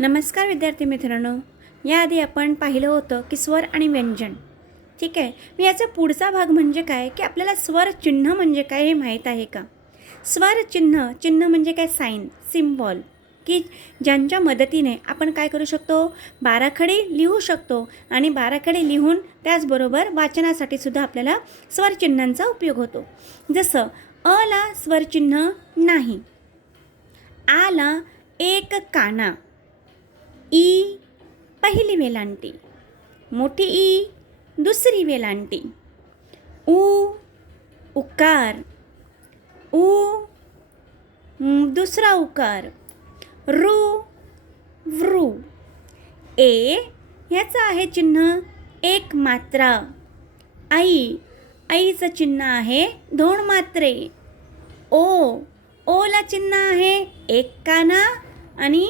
नमस्कार विद्यार्थी मित्रांनो, याआधी आपण पाहिलं होतं की स्वर आणि व्यंजन. ठीक आहे. मी याचा पुढचा भाग म्हणजे काय की आपल्याला स्वर चिन्ह म्हणजे काय हे माहीत आहे का? स्वर चिन्ह म्हणजे काय? साईन, सिम्बॉल, की ज्यांच्या मदतीने आपण काय करू शकतो? बाराखडी लिहू शकतो आणि बाराखडी लिहून त्याचबरोबर वाचनासाठी सुद्धा आपल्याला स्वरचिन्हांचा उपयोग होतो. जसं अला स्वरचिन्ह नाही, आला एक काना, ई पहिली वेलांटी, मोठी ई दुसरी वेलांटी, उकार, दुसरा उकार, वृ. ह्याचं आहे चिन्ह एक मात्रा. आईचं चिन्ह आहे दोन मात्रे. ओला चिन्ह आहे एक काना आणि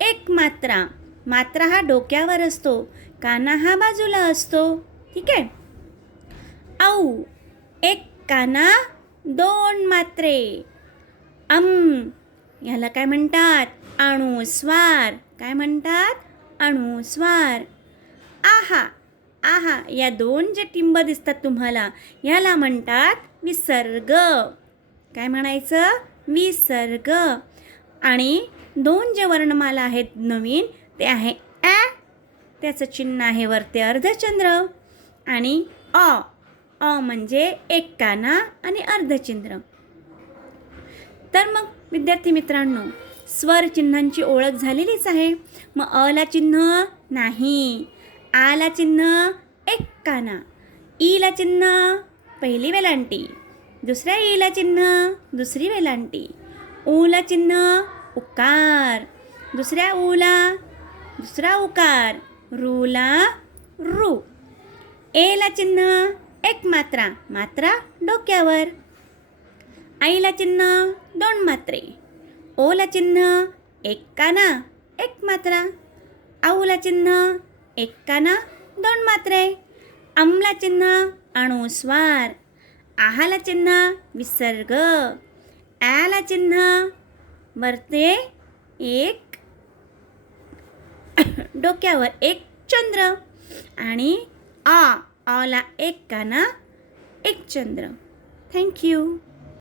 एक मात्रा. मात्रा हा डोक्यावर असतो, काना हा बाजूला असतो. ठीक आहे. एक काना दोन मात्रे. ह्याला काय म्हणतात? अनुस्वार. काय म्हणतात? अनुस्वार. आहा या दोन जे टिंब दिसतात तुम्हाला, याला म्हणतात विसर्ग. काय म्हणायचं? विसर्ग. आणि दोन जे वर्णमाला आहेत नवीन, ते आहे त्याचं चिन्ह आहे वरती अर्धचंद्र, आणि अ म्हणजे एक काना आणि अर्धचंद्र. तर मग विद्यार्थी मित्रांनो, स्वर चिन्हांची ओळख झालेलीच आहे. मग अला चिन्ह नाही, आला चिन्ह एक काना, ईला चिन्ह पहिली वेलांटी, दुसऱ्या ईला चिन्ह दुसरी वेलांटी, ऊला चिन्ह उकार, दुसऱ्या ऊला दुसरा उकार, रूला रू. एला चिन्ह एक मात्रा, मात्रा डोक्यावर. आईला चिन्ह दोन मात्रे. ओला चिन्ह एक काना एक मात्रा. आऊला चिन्ह एक काना दोन मात्रे. अमला चिन्ह अनुस्वार. आहाला चिन्ह विसर्ग. आला चिन्ह वरते एक डोक्यावर एक चंद्र, आणि आला एक काना एक चंद्र. थँक्यू.